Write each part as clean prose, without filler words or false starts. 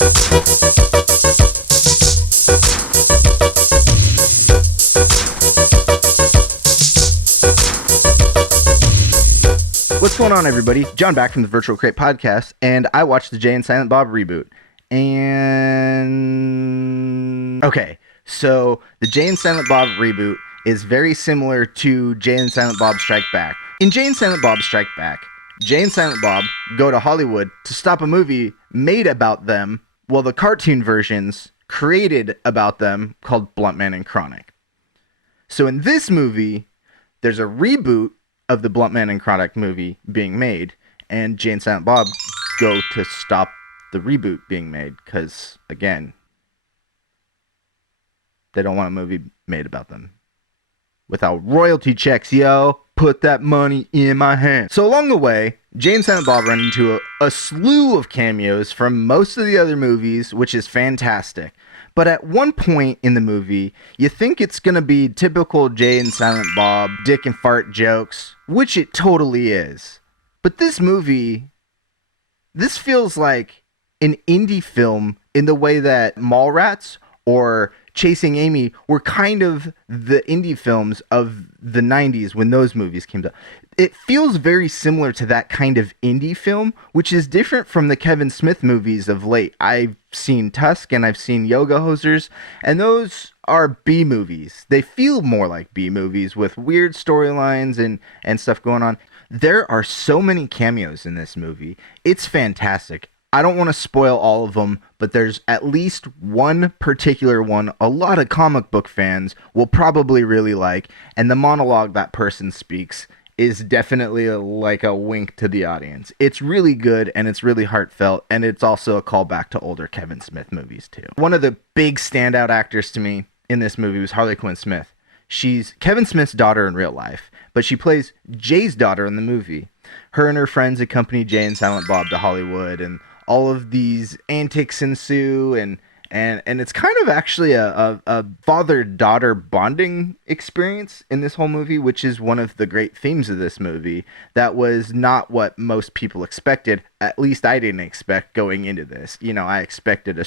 What's going on, everybody? John back from the Virtual Crate Podcast, and I watched the Jay and Silent Bob reboot. And okay, so the Jay and Silent Bob reboot is very similar to Jay and Silent Bob Strike Back. In Jay and Silent Bob Strike Back, Jay and Silent Bob go to Hollywood to stop a movie made about them, well, the cartoon versions created about them called Bluntman and Chronic. So in this movie, there's a reboot of the Bluntman and Chronic movie being made, and Jay and Silent Bob go to stop the reboot being made, because, again, they don't want a movie made about them. Without royalty checks, yo, put that money in my hand. So along the way, Jay and Silent Bob run into a slew of cameos from most of the other movies, which is fantastic. But at one point in the movie, you think it's going to be typical Jay and Silent Bob dick and fart jokes, which it totally is. But this movie, this feels like an indie film in the way that Mallrats or Chasing Amy were kind of the indie films of the 90s when those movies came out. It feels very similar to that kind of indie film, which is different from the Kevin Smith movies of late. I've seen Tusk and I've seen Yoga Hosers, and those are B movies. They feel more like B movies with weird storylines and stuff going on. There are so many cameos in this movie. It's fantastic. I don't want to spoil all of them, but there's at least one particular one a lot of comic book fans will probably really like, and the monologue that person speaks is definitely like a wink to the audience. It's really good, and it's really heartfelt, and it's also a callback to older Kevin Smith movies, too. One of the big standout actors to me in this movie was Harley Quinn Smith. She's Kevin Smith's daughter in real life, but she plays Jay's daughter in the movie. Her and her friends accompany Jay and Silent Bob to Hollywood, and all of these antics ensue, and it's kind of actually a father-daughter bonding experience in this whole movie, which is one of the great themes of this movie. That was not what most people expected. At least I didn't expect going into this. You know, I expected a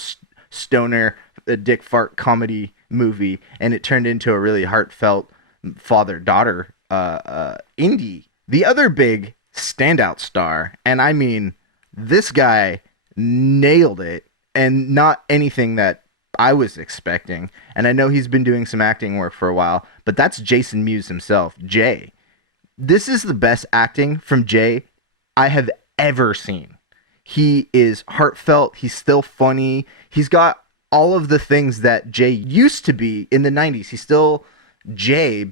stoner, a dick fart comedy movie, and it turned into a really heartfelt father-daughter indie. The other big standout star, and I mean, this guy nailed it, and not anything that I was expecting. And I know he's been doing some acting work for a while, but that's Jason Mewes himself, Jay. This is the best acting from Jay I have ever seen. He is heartfelt. He's still funny. He's got all of the things that Jay used to be in the 90s. He's still Jay,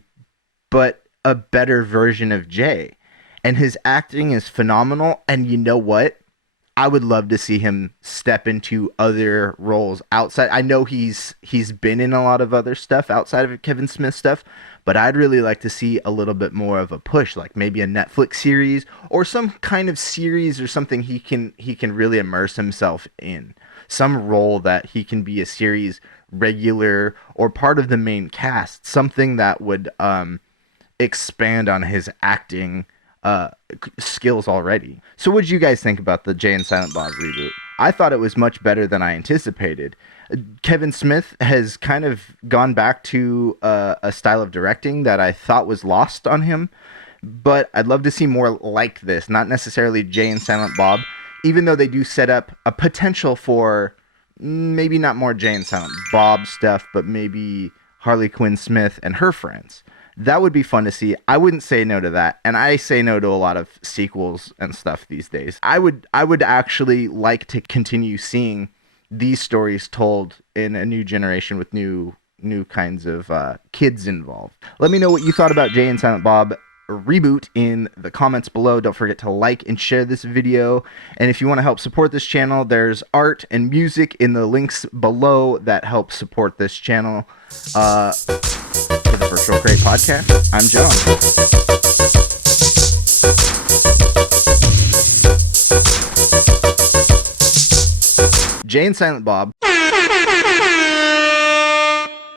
but a better version of Jay. And his acting is phenomenal. And you know what? I would love to see him step into other roles outside. I know he's been in a lot of other stuff outside of Kevin Smith stuff, but I'd really like to see a little bit more of a push, like maybe a Netflix series or some kind of series or something he can really immerse himself in. Some role that he can be a series regular or part of the main cast, something that would expand on his acting skills already. So what did you guys think about the Jay and Silent Bob reboot? I thought it was much better than I anticipated. Kevin Smith has kind of gone back to a style of directing that I thought was lost on him, but I'd love to see more like this, not necessarily Jay and Silent Bob, even though they do set up a potential for maybe not more Jay and Silent Bob stuff, but maybe Harley Quinn Smith and her friends. That would be fun to see. I wouldn't say no to that. And I say no to a lot of sequels and stuff these days. I would actually like to continue seeing these stories told in a new generation with new kinds of kids involved. Let me know what you thought about Jay and Silent Bob Reboot in the comments below. Don't forget to like and share this video. And if you want to help support this channel, there's art and music in the links below that help support this channel. For the Virtual Crate Podcast, I'm John. Jay and Silent Bob.